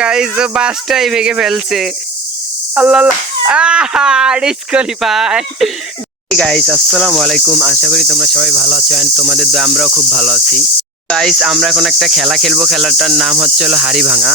Guys বাসটাই ভেঙে ফেলছে। আল্লাহ আহা ডিসকোয়ালিফাই। গাইস আসসালামু আলাইকুম, আশা করি তোমরা সবাই ভালো আছো এন্ড তোমাদের দোয়া আমরাও খুব ভালো আছি। গাইস আমরা এখন একটা খেলা খেলবো, খেলাটার নাম হচ্ছে হাড়ি ভাঙা।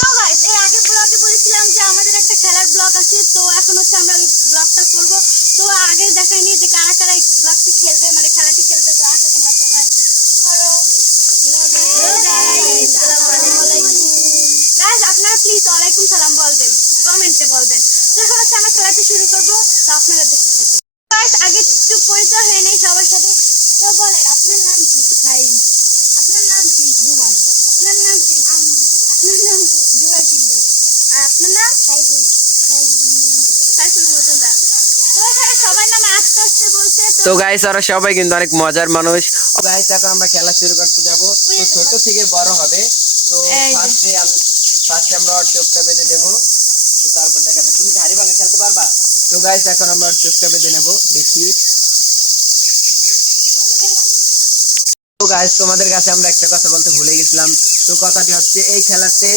তো গাইস এর আগে ব্লগে বলেছিলাম যে আমাদের একটা খেলার ব্লগ আছে, তো এখন হচ্ছে আমরা ওই ব্লগটা করব। তো আগে দেখাইনি যে কারা কারা এই ব্লগটি খেলবে, মানে খেলাটি খেলবে। তো আসো তোমরা সবাই ধরো। গাইস আপনারা প্লিজ ওয়ালাইকুম সালাম বলবেন, কমেন্টে বলবেন। তো এখন হচ্ছে আমরা খেলাটি শুরু করব, তো আপনারা দেখতে থাকুন। গাইস আগে একটু পরিচয় হয়ে নেই সবার সাথে। তো বলেন আপনার নাম কি? ভাই আপনার নাম কি? জুমান। আপনার নাম কি? আপনার নাম কি? জুবাই সিকদার। আর আপনার নাম? সাইফুল। সাইফুল মজুমদার। তো এখানে সবাই নাম আস্তে আস্তে বলছে। তো গাইস ওরা সবাই কিন্তু অনেক মজার মানুষ। গাইস এখন আমরা খেলা শুরু করতে যাব। তো ছোট থেকে বড় হবে। তো ফার্স্টে আমরা ওর চোখটা বেঁধে দেব। তো তারপর দেখা যাক তুমি কি হাড়ি ভাঙা খেলতে পারবা। তো গাইস এখন আমরা ওর চোখটা বেঁধে নেব, দেখি। তো গাইস তোমাদের কাছে আমরা একটা কথা বলতে ভুলে গেছিলাম। তো কথাটি হচ্ছে এই খেলাতে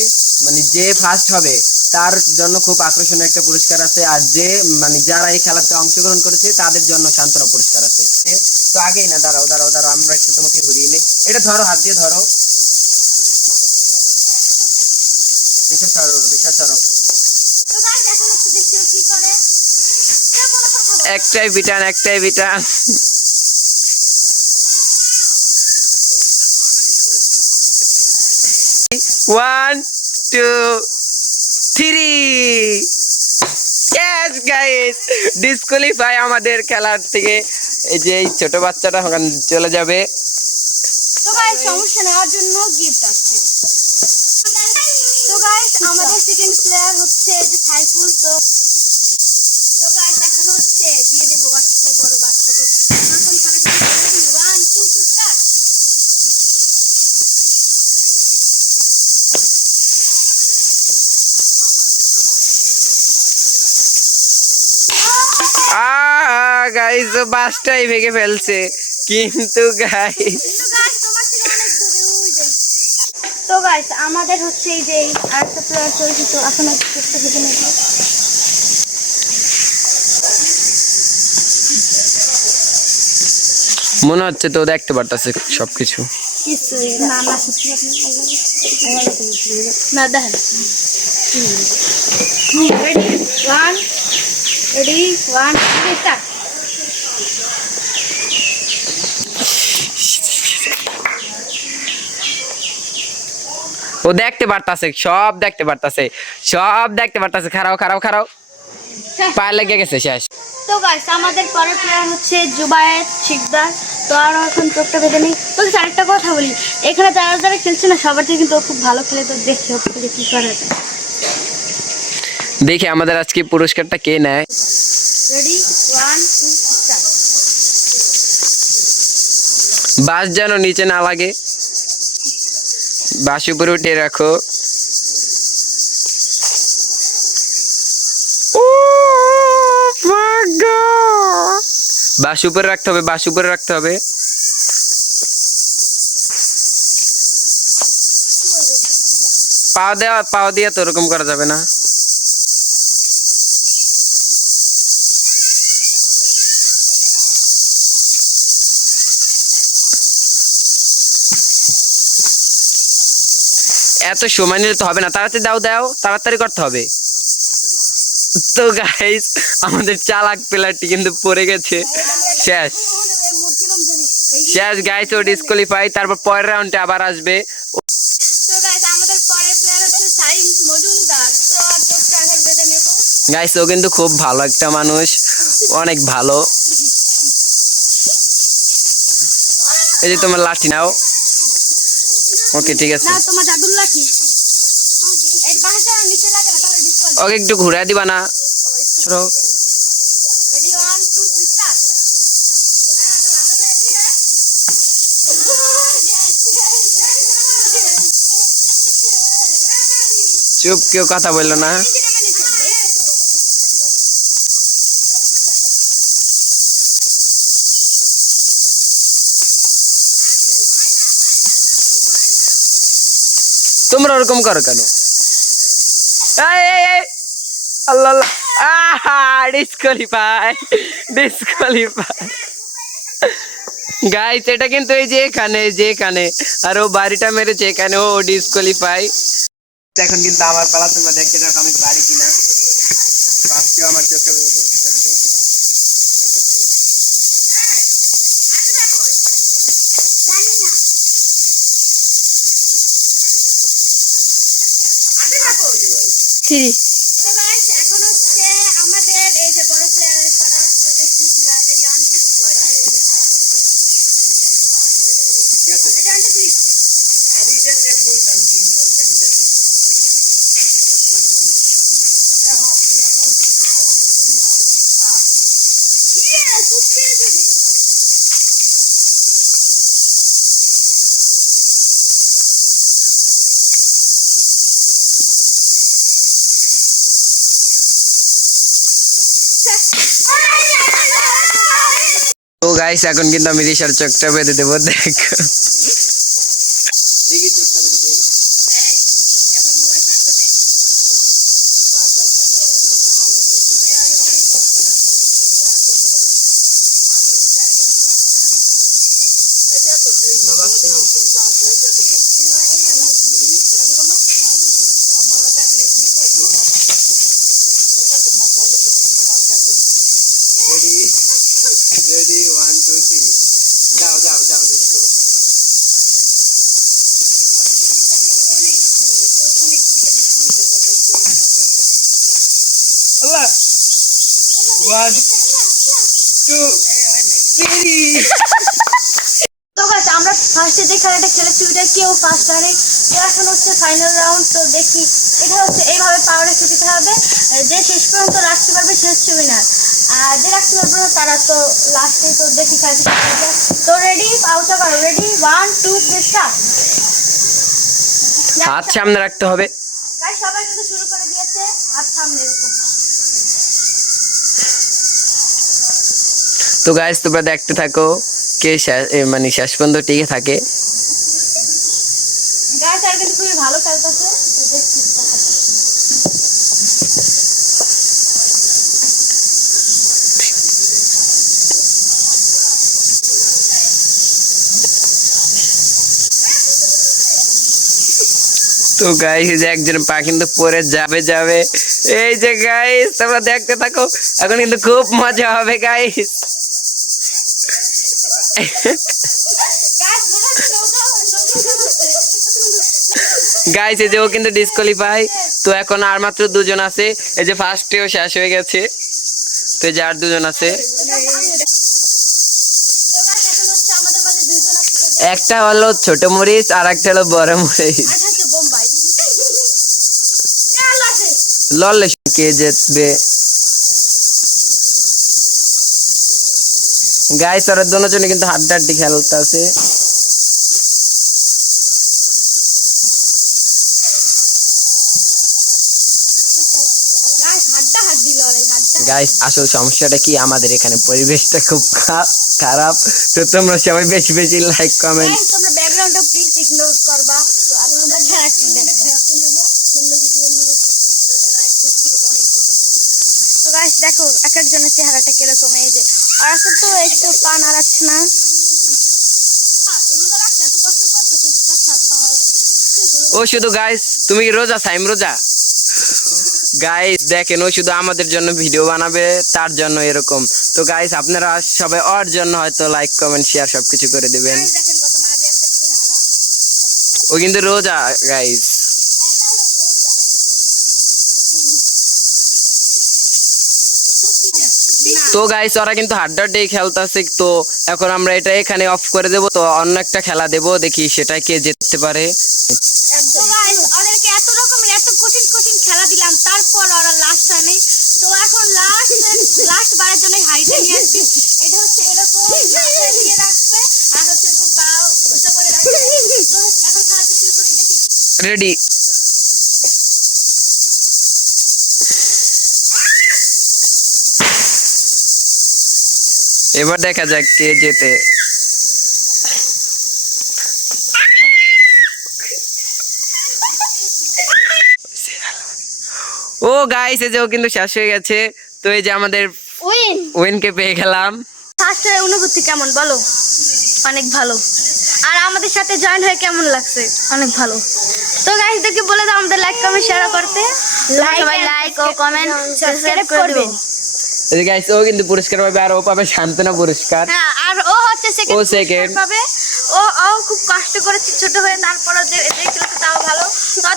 মানে যে ফার্স্ট হবে তার জন্য খুব আকর্ষণীয় একটা পুরস্কার আছে, আর যে মানে যারা এই খেলাতে অংশগ্রহণ করেছে তাদের জন্য সান্ত্বনা পুরস্কার আছে। তো আগেই না, দাঁড়াও দাঁড়াও দাঁড়াও, আমরা একটু তোমাকে ঘুরিয়ে নিই। এটা ধরো, হাত দিয়ে ধরো। বিশেষ সরো, বিশেষ সরো। তো গাইস এখন হচ্ছে দেখি কি করে। কেউ কোনো কথা বলে না। একটাই বিটান, একটাই বিটান। 1 2 3। Yes guys, ডিসকোয়ালিফাই আমাদের খেলার থেকে। এই যে এই ছোট বাচ্চাটা ওখানে চলে যাবে। তো গাইস সমস্যা নেই, ওর জন্য গিফট আছে। তো গাইস আমাদের সেকেন্ড প্লেয়ার হচ্ছে এই যে সাইফুল। তো গাইস এখন হচ্ছে দিয়ে দেবো অত বড় বাচ্চাকে। এখন খেলাটা রেডি 1 2 3 স্টার্ট। গাইস বাসটাই ভেঙে ফেলছে কিন্তু গাইস। তো গাইস তোমার থেকে অনেক দূরে ওই যে। তো গাইস আমাদের হচ্ছে এই যে আরেকটা প্লেয়ার চলছে, তো এখন একটু চেষ্টা করে নেব। মনে হচ্ছে তো দেখতে পারতাছে সবকিছু। কিছু না না সত্যি আপনি না দেখেন। Ready 1 ready 1 start. ও দেখতে পারতাছে, সব দেখতে পারতাছে, সব দেখতে পারতাছে। খারাও খারাও খারাও, পায়ে লেগে গেছে, শেষ। তো গাইস আমাদের পরের প্লেয়ার হচ্ছে জুবায়ের শিকদার। তো আর এখন চোখটা বেঁধে নেই। তো আরেকটা কথা বলি, এখানে যারা যারা খেলছে না সবার থেকে কিন্তু ও খুব ভালো খেলে। তো দেখি ওকে কি করা যায়। দেখি আমাদের আজকে পুরস্কারটা কে নেয়। Ready 1 2 start. বাস যেন নিচে না লাগে, বাস উপরে উঠিয়ে রাখো। বাস উপরে রাখতে হবে, বাস উপরে রাখতে হবে। পাও দেওয়া তো ওরকম করা যাবে না। এত সময় নিলে তো হবে না, তাড়াতাড়ি দাও দাও, তাড়াতাড়ি করতে হবে। তো গাইস আমাদের চালাক প্লেয়ারটি কিন্তু পড়ে গেছে, শেষ শেষ গাইস, ও ডিসকোয়ালিফাই। তারপর পরের রাউন্ডে আবার আসবে। তো গাইস আমাদের পরের প্লেয়ার হচ্ছে সাইম মজুমদার। তো আর চোখটা এখন বেঁধে নেব। গাইস ও কিন্তু খুব ভালো একটা মানুষ, অনেক ভালো। এই যে তোমার লাঠি নাও। ওকে ঠিক আছে, না তোমার জাদুর লাঠি এই বাসটা নিচে লাগে না, তাহলে ডিসকাউন্ট। ওকে একটু ঘুরাই দিবা না? ছোড়ো। Ready 1 2 3 start. চুপ, কেউ কথা বললো না। তোমরা ওরকম করো কেন? আল্লাহ আল্লাহ, আহা ডিসকোয়ালিফাই, ডিসকোয়ালিফাই। গাইস এটা কিন্তু এই যে এখানে আর ও বাড়িটা মেরেছে এখানে, ও ডিসকোয়ালিফাই। এখন কিন্তু আমার পালা, তোমরা দেখতে থাকো আমি পারি কিনা। ফার্স্টেও আমার চোখে থ্রি। তো গাইস এখন হচ্ছে আমাদের এই যে বড় প্লেয়ারের করা, তো দেখছি কি হয়। Ready on, ready on two three. Yes, উপরে যদি তো গাইস এখন কিন্তু আমি রিসার চোখটা বেঁধে দেবো, দেখো দেখি চোখটা বেঁধে দেই। এখন মোবাইল থাকবে দে। রেডি রেডি 1 2 3 যাও যাও যাও, লেটস গো। অনেক ভালো, তো অনেক আল্লাহ 1 2 3। তো গাইস আমরা ফার্স্টে যে খেলাটা খেলেছি ওইটা কেউ ফার্স্ট হারে, তো এখন হচ্ছে ফাইনাল রাউন্ড। তো দেখি এটা হচ্ছে এইভাবে পা রেখে দিতে হবে, যে শেষ পর্যন্ত রাখতে পারবে সে হচ্ছে উইনার, আর যে রাখতে পারবে না তারা তো লাস্টে। তো দেখি কাজ। তো রেডি, পাউটা করো, রেডি 1 2 3 স্টার্ট। হাত সামনে রাখতে হবে। গাইস সবাই কিন্তু শুরু করে দিয়েছে, হাত সামনে এরকম। তো গাইস তোমরা দেখতে থাকো কে মানে শেষ পর্যন্ত টিকে থাকে। গাইস আর কিন্তু খুবই ভালো খেলতেছে, তো দেখছি তো গাইস এই যে একজন পা কিন্তু পরে যাবে যাবে, এই যে গাইস তোমরা দেখতে থাকো, এখন কিন্তু খুব মজা হবে গাইস। গাইস মনে হচ্ছে নৌকা চালাচ্ছে। গাইস এই যে ও কিন্তু ডিসকোয়ালিফাই। তো এখন আর মাত্র দুজন আছে, এই যে ফার্স্টেও শেষ হয়ে গেছে, তো এই যে আর দুজন আছে। তো গাইস এখন হচ্ছে আমাদের মাঝে দুইজন আছে, তো একটা হলো ছোট মরিচ আর একটা হলো বড় মরিচ। আর থাকে বোম্বাই। আল্লাহ আছে। লড়লে কে জিতবে। গাইস ওরা দুজনে কিন্তু হাড্ডাহাড্ডি খেলতেছে। গাইস হাড্ডা হাড্ডি লড়াই, হাড্ডা। গাইস আসল সমস্যাটা কি, আমাদের এখানে পরিবেশটা খুব খারাপ। তো তোমরা সবাই বেশি বেশি লাইক কমেন্ট। গাইস তোমরা ব্যাকগ্রাউন্ডটা প্লিজ ইগনোর করবা, তো আর তোমরা খেলাটি দেখো। তো গাইস দেখো এক একজনের চেহারাটা কিরকম, এই যে আর তো একটু পা নাড়াচ্ছে না। রোজা রাখতে এত কষ্ট করতেছিস, ও শুধু গাইস তুমি কি রোজা? সাইম রোজা। গাইস দেখেন ও শুধু আমাদের জন্য ভিডিও বানাবে, তার জন্য এরকম। তো গাইস আপনারা সবাই ওর জন্য হয়তো লাইক কমেন্ট শেয়ার সবকিছু করে দিবেন। গাইস দেখেন কত মাঝে একটা চেহারা। ও কিন্তু রোজা গাইস। এটা হলো বহুত আরে না। তো গাইস ওরা কিন্তু হাড্ডাহাড্ডি খেলতেছে। তো এখন আমরা এটা এখানে অফ করে দেব, তো অন্য একটা খেলা দেব, দেখি সেটা কে জিততে পারে। তো গাইস ওদেরকে এত রকমের এত কঠিন কঠিন খেলা দিলাম, তারপর ওরা লাস্ট আনে। তো এখন লাস্ট বারের জন্য হাইটে নিয়ে আসছি। এটা হচ্ছে এরকম মাথায় দিয়ে রাখবে, আর হচ্ছে এরকম পা উঁচু করে রাখবে। তো এখন খেলাটা শুরু করে দেখি। রেডি। এবার দেখা যাক কে জেতে। ও গাইস এই যে ও কিন্তু শেষ হয়ে গেছে। তো এই যে আমাদের উইন উইনকে পেয়ে গেলাম। ফার্স্টের অনুভূতি কেমন বলো? অনেক ভালো। আর আমাদের সাথে জয়েন হয়ে কেমন লাগছে? অনেক ভালো। তো গাইসদেরকে বলে দাও আমাদের লাইক কমেন্ট শেয়ার করতে। সবাই লাইক ও কমেন্ট সাবস্ক্রাইব করে দিবেন। এই যে গাইস ও কিন্তু পুরস্কার পাবে আর ও পাবে সান্ত্বনা পুরস্কার। হ্যাঁ আর ও হচ্ছে ও সেকেন্ড second। পাবে। ও খুব কষ্ট করেছে ছোট হয়ে, তারপরে যে খেলেছে তাও ভালো। তো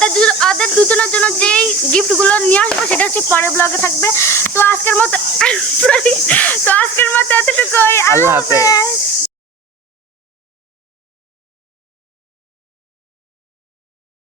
ওদের দুজনের জন্য যেই গিফটগুলো নিয়ে আসবো সেটা হচ্ছে পরের ব্লগে থাকবে। তো আজকের মতো এতটুকুই। আল্লাহ হাফেজ। হাফেজ।